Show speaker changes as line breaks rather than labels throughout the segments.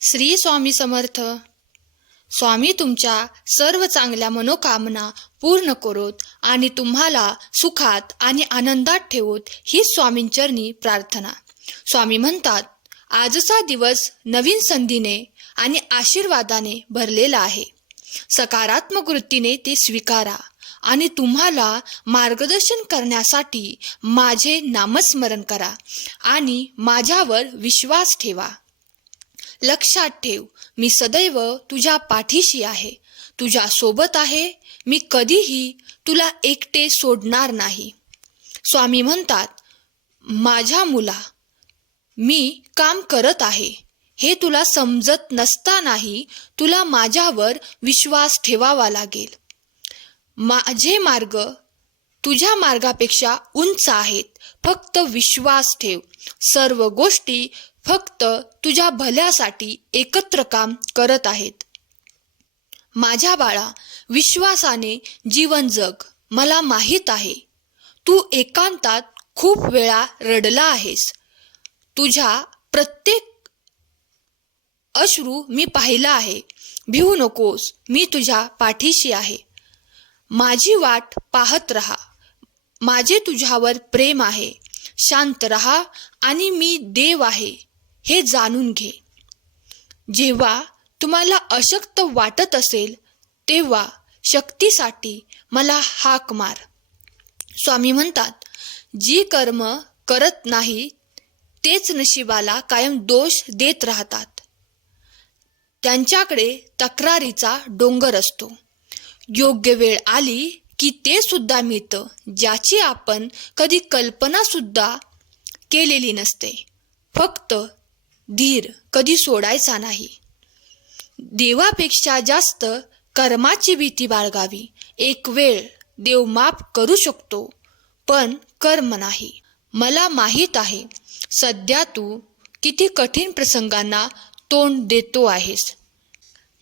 श्री स्वामी समर्थ. स्वामी तुमच्या सर्व चांगल्या मनोकामना पूर्ण करोत आणि तुम्हाला सुखात आणि आनंदात ठेवोत ही स्वामींचरणी प्रार्थना. स्वामी म्हणतात आजचा दिवस नवीन संधीने आणि आशीर्वादाने भरलेला आहे. सकारात्मक वृत्तीने ते स्वीकारा आणि तुम्हाला मार्गदर्शन करण्यासाठी माझे नामस्मरण करा आणि माझ्यावर विश्वास ठेवा. लक्षात ठेव मी सदैव तुझ्या पाठीशी आहे. तुझ्या सोबत आहे मी कधीही तुला एकटे सोडणार नाही. स्वामी म्हणतात माझ्या मुला मी काम करत आहे. हे तुला समजत नसतानाही तुला माझ्यावर विश्वास ठेवावा लागेल. माझे मार्ग तुझ्या मार्गापेक्षा उंच आहेत. फक्त विश्वास ठेव. सर्व गोष्टी फक्त तुझ्या भल्यासाठी एकत्र काम करत आहेत. माझ्या बाळा विश्वासाने जीवन जग मला माहीत आहे. तू एकांतात खूप वेळा रडला आहेस. तुझ्या प्रत्येक अश्रू मी पाहिला आहे. भिवू नकोस मी तुझ्या पाठीशी आहे. माझी वाट पाहत रहा. माझे तुझ्यावर प्रेम आहे. शांत रहा आणि मी देव आहे. हे जाणून घे. जेव्हा तुम्हाला अशक्त वाटत असेल तेव्हा शक्तीसाठी मला हाक मार. स्वामी म्हणतात जी कर्म करत नाही तेच नशिबाला कायम दोष देत राहतात. त्यांच्याकडे तक्रारीचा डोंगर असतो. योग्य वेळ आली की ते सुद्धा मिळतं ज्याची आपण कधी कल्पना सुद्धा केलेली नसते. फक्त धीर कधी सोडायचा नाही. देवापेक्षा जास्त कर्माची भीती बाळगावी. एक वेळ देव माफ करू शकतो पण कर्म नाही. मला माहीत आहे सध्या तू किती कठीण प्रसंगांना तोंड देतो आहेस.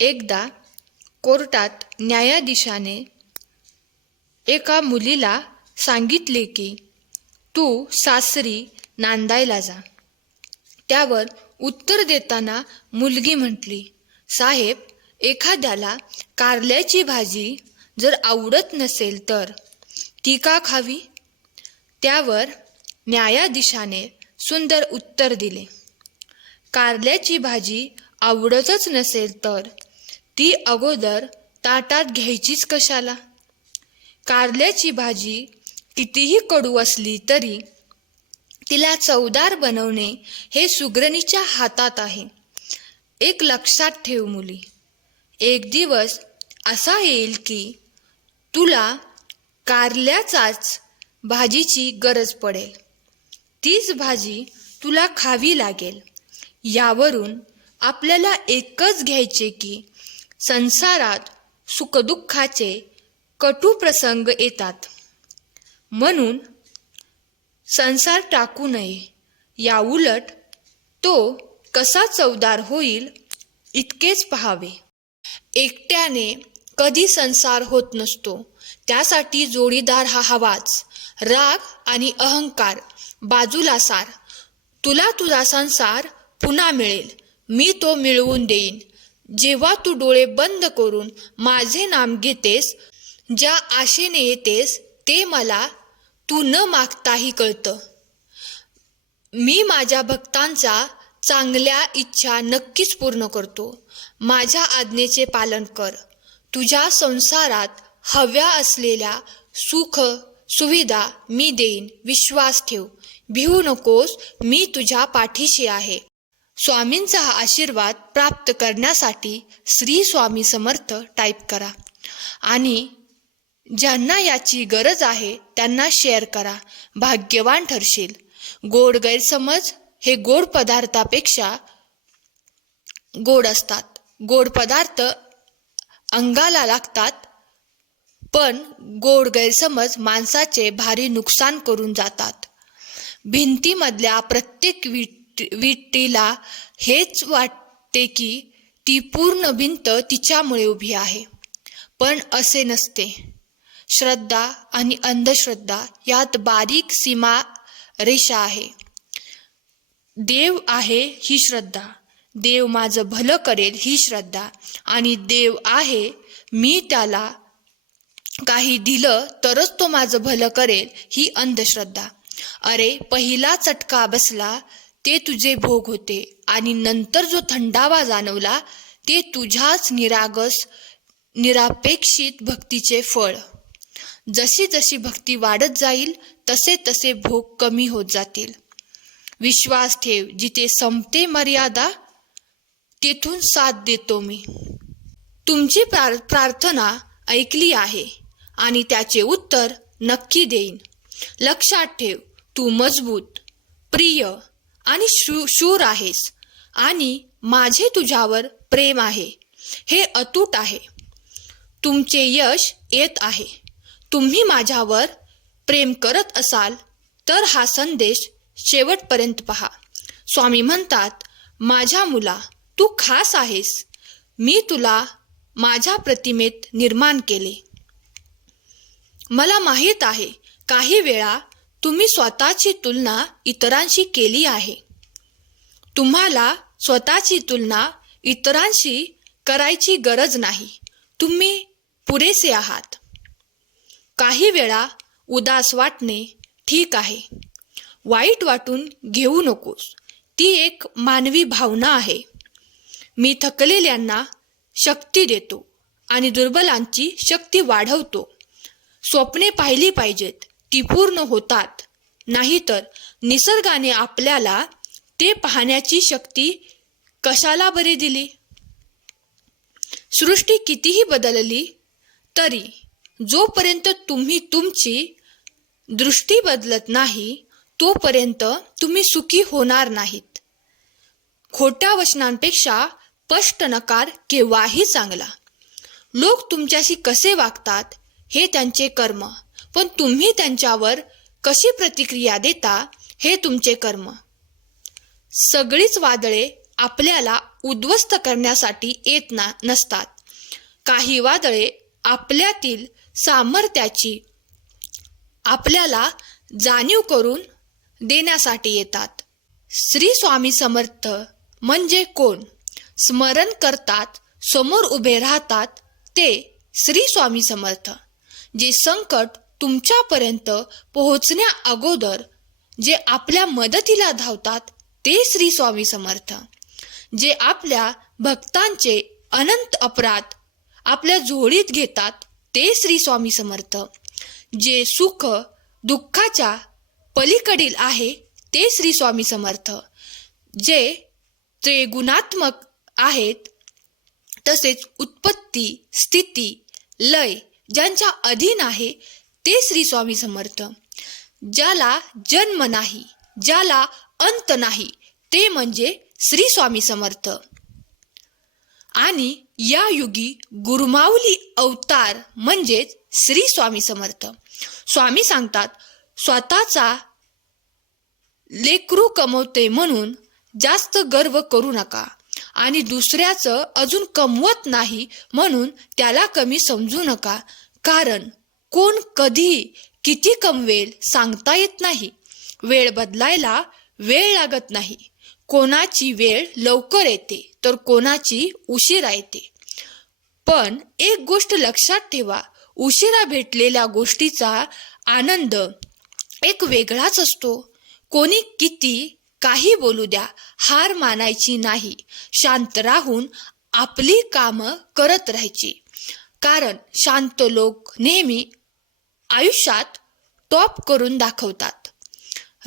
एकदा कोर्टात न्यायाधीशाने एका मुलीला सांगितले की तू सासरी नांदायला जा. त्यावर उत्तर देताना मुलगी म्हटली साहेब एखाद्याला कारल्याची भाजी जर आवडत नसेल तर ती का खावी? त्यावर न्यायाधीशाने सुंदर उत्तर दिले कारल्याची भाजी आवडतच नसेल तर ती अगोदर ताटात घ्यायचीच कशाला? कारल्याची भाजी कितीही कडू असली तरी तिला चवदार बनवणे हे सुग्रणीच्या हातात आहे. एक लक्षात ठेव मुली. एक दिवस असा येईल की तुला कारल्याचाच भाजीची गरज पडेल. तीच भाजी तुला खावी लागेल. यावरून आपल्याला एकच घ्यायचे की संसारात सुखदुःखाचे कटू प्रसंग येतात. म्हणून संसार टाकू नये. याउलट तो कसा चवदार होईल इतकेच पहावे. एकट्याने कधी संसार होत नसतो. त्यासाठी जोडीदार हा हवाच. राग आणि अहंकार बाजूला सार. तुला तुझा संसार पुन्हा मिळेल. मी तो मिळवून देईन. जेव्हा तू डोळे बंद करून माझे नाम घेतेस ज्या आशेने येतेस ते मला तू न मागताही कळतं. मी माझ्या भक्तांचा चांगल्या इच्छा नक्कीच पूर्ण करतो. माझ्या आज्ञेचे पालन कर. तुझ्या संसारात हव्या असलेल्या सुख सुविधा मी देईन. विश्वास ठेव. भिवू नकोस. मी तुझ्या पाठीशी आहे. स्वामींचा हा आशीर्वाद प्राप्त करण्यासाठी श्री स्वामी समर्थ टाईप करा. आणि ज्यांना याची गरज आहे त्यांना शेअर करा. भाग्यवान ठरशील. गोड गैरसमज हे गोड पदार्थापेक्षा गोड असतात. गोड पदार्थ अंगाला लागतात पण गोड गैरसमज माणसाचे भारी नुकसान करून जातात. भिंतीमधल्या प्रत्येक विट विटीला हेच वाटते की ती पूर्ण भिंत तिच्यामुळे उभी आहे. पण असे नसते. श्रद्धा आणि अंधश्रद्धा यात बारीक सीमा रेषा आहे. देव आहे ही श्रद्धा. देव माझं भलं करेल ही श्रद्धा. आणि देव आहे मी त्याला काही दिलं तरच तो माझं भलं करेल ही अंधश्रद्धा. अरे पहिला चटका बसला ते तुझे भोग होते. आणि नंतर जो थंडावा जाणवला ते तुझ्याच निरागस निरापेक्षित भक्तीचे फळ. जशी जशी भक्ती वाढत जाईल तसे तसे भोग कमी होत जातील. विश्वास ठेव जिथे संपते मर्यादा तेथून साथ देतो मी. तुमची प्रार प्रार्थना ऐकली आहे आणि त्याचे उत्तर नक्की देईन. लक्षात ठेव तू मजबूत प्रिय आणि शू शूर आहेस आणि माझे तुझ्यावर प्रेम आहे. हे अतूट आहे. तुमचे यश येत आहे. तुम्ही माझ्यावर प्रेम करत असाल तर हा संदेश शेवटपर्यंत पहा. स्वामी म्हणतात माझ्या मुला तू खास आहेस. मी तुला माझ्या प्रतिमेत निर्माण केले. मला माहीत आहे काही वेळा तुम्ही स्वतःची तुलना इतरांशी केली आहे. तुम्हाला स्वतःची तुलना इतरांशी करायची गरज नाही. तुम्ही पुरेसे आहात. काही वेळा उदास वाटणे ठीक आहे. वाईट वाटून घेऊ नकोस. ती एक मानवी भावना आहे. मी थकलेल्यांना शक्ती देतो आणि दुर्बलांची शक्ती वाढवतो. स्वप्ने पाहिली पाहिजेत ती पूर्ण होतात. नाहीतर निसर्गाने आपल्याला ते पाहण्याची शक्ती कशाला बरी दिली? सृष्टी कितीही बदलली तरी जोपर्यंत तुम्ही तुमची दृष्टी बदलत नाही तोपर्यंत तुम्ही सुखी होणार नाहीत. खोट्या वचनांपेक्षा स्पष्ट नकार केव्हाही चांगला. लोक तुमच्याशी कसे वागतात हे त्यांचे कर्म. पण तुम्ही त्यांच्यावर कशी प्रतिक्रिया देता हे तुमचे कर्म. सगळीच वादळे आपल्याला उद्ध्वस्त करण्यासाठी येत ना नसतात. काही वादळे आपल्यातील सामर्थ्याची आपल्याला जाणीव करून देण्यासाठी येतात. श्री स्वामी समर्थ म्हणजे कोण? स्मरण करतात समोर उभे राहतात ते श्री स्वामी समर्थ जे संकट तुमच्यापर्यंत पोहोचण्या अगोदर जे आपल्या मदतीला धावतात ते श्री स्वामी समर्थ जे आपल्या भक्तांचे अनंत अपराध आपल्या झोळीत घेतात ते श्री स्वामी समर्थ. जे सुख दुःखाच्या पलीकडील आहे ते श्री स्वामी समर्थ. जे त्रिगुणात्मक आहेत तसेच उत्पत्ती स्थिती लय ज्यांच्या अधीन आहे ते श्री स्वामी समर्थ. ज्याला जन्म नाही ज्याला अंत नाही ते म्हणजे श्री स्वामी समर्थ. आणि या युगी गुरुमाऊली अवतार म्हणजेच श्री स्वामी समर्थ. स्वामी सांगतात स्वतःचा लेकरू कमवते म्हणून जास्त गर्व करू नका आणि दुसऱ्याचं अजून कमवत नाही म्हणून त्याला कमी समजू नका कारण कोण कधी किती कमवेल सांगता येत नाही. वेळ बदलायला वेळ लागत नाही. कोणाची वेळ लवकर येते तर कोणाची उशिरा येते. पण एक गोष्ट लक्षात ठेवा उशिरा भेटलेल्या गोष्टीचा आनंद एक वेगळाच असतो. कोणी किती काही बोलू द्या हार मानायची नाही शांत राहून आपली कामं करत राहायची. कारण शांत लोक नेहमी आयुष्यात टॉप करून दाखवतात.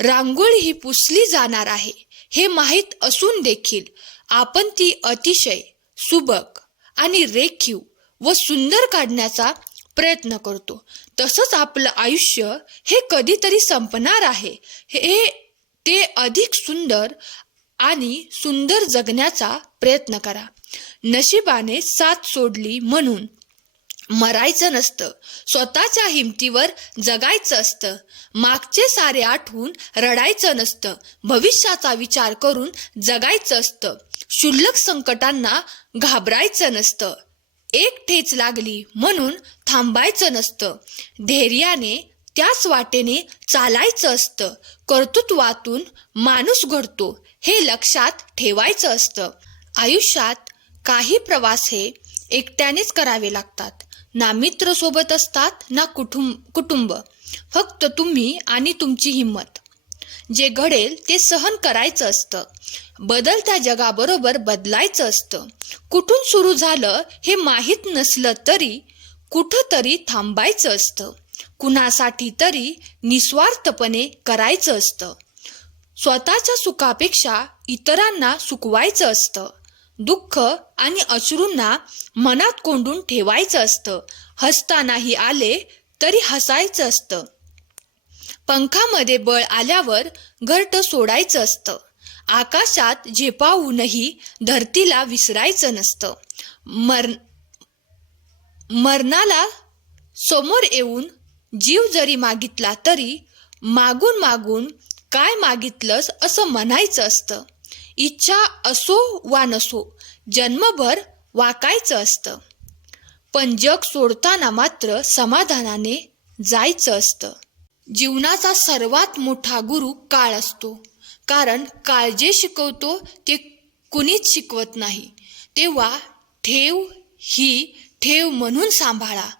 रांगोळी ही पुसली जाणार आहे. हे माहीत असून देखील आपण ती अतिशय सुबक आणि रेखीव व सुंदर काढण्याचा प्रयत्न करतो. तसंच आपलं आयुष्य हे कधीतरी संपणार आहे. हे ते अधिक सुंदर आणि सुंदर जगण्याचा प्रयत्न करा. नशिबाने साथ सोडली म्हणून मरायचं नसतं. स्वतःच्या हिमतीवर जगायचं असतं. मागचे सारे आठवून रडायचं नसतं. भविष्याचा विचार करून जगायचं असतं. क्षुल्लक संकटांना घाबरायचं नसतं. एक ठेच लागली म्हणून थांबायचं नसतं. धैर्याने त्याच वाटेने चालायचं असतं. कर्तृत्वातून माणूस घडतो हे लक्षात ठेवायचं असतं. आयुष्यात काही प्रवास हे एकट्यानेच करावे लागतात. ना मित्र सोबत असतात ना कुटुंब कुटुंब. फक्त तुम्ही आणि तुमची हिंमत जे घडेल ते सहन करायचं असतं. बदलत्या जगाबरोबर बदलायचं असतं. कुठून सुरू झालं हे माहीत नसलं तरी कुठंतरी थांबायचं असतं. कुणासाठी तरी निस्वार्थपणे करायचं असतं. स्वतःच्या सुखापेक्षा इतरांना सुखवायचं असतं. दुःख आणि अश्रूंना मनात कोंडून ठेवायचं असतं. हसतानाही आले तरी हसायचं असतं. पंखामध्ये बळ आल्यावर घरट सोडायचं असतं. आकाशात झेपावूनही धरतीला विसरायचं नसतं. मर मरणाला समोर येऊन जीव जरी मागितला तरी मागून मागून काय मागितलंस असं म्हणायचं असतं. इच्छा असो वा नसो जन्मभर वाकायचं असतं. पण जग सोडताना मात्र समाधानाने जायचं असतं. जीवनाचा सर्वात मोठा गुरु काळ असतो. कारण काळ जे शिकवतो ते कुणीच शिकवत नाही. तेव्हा ठेव ही ठेव म्हणून सांभाळा.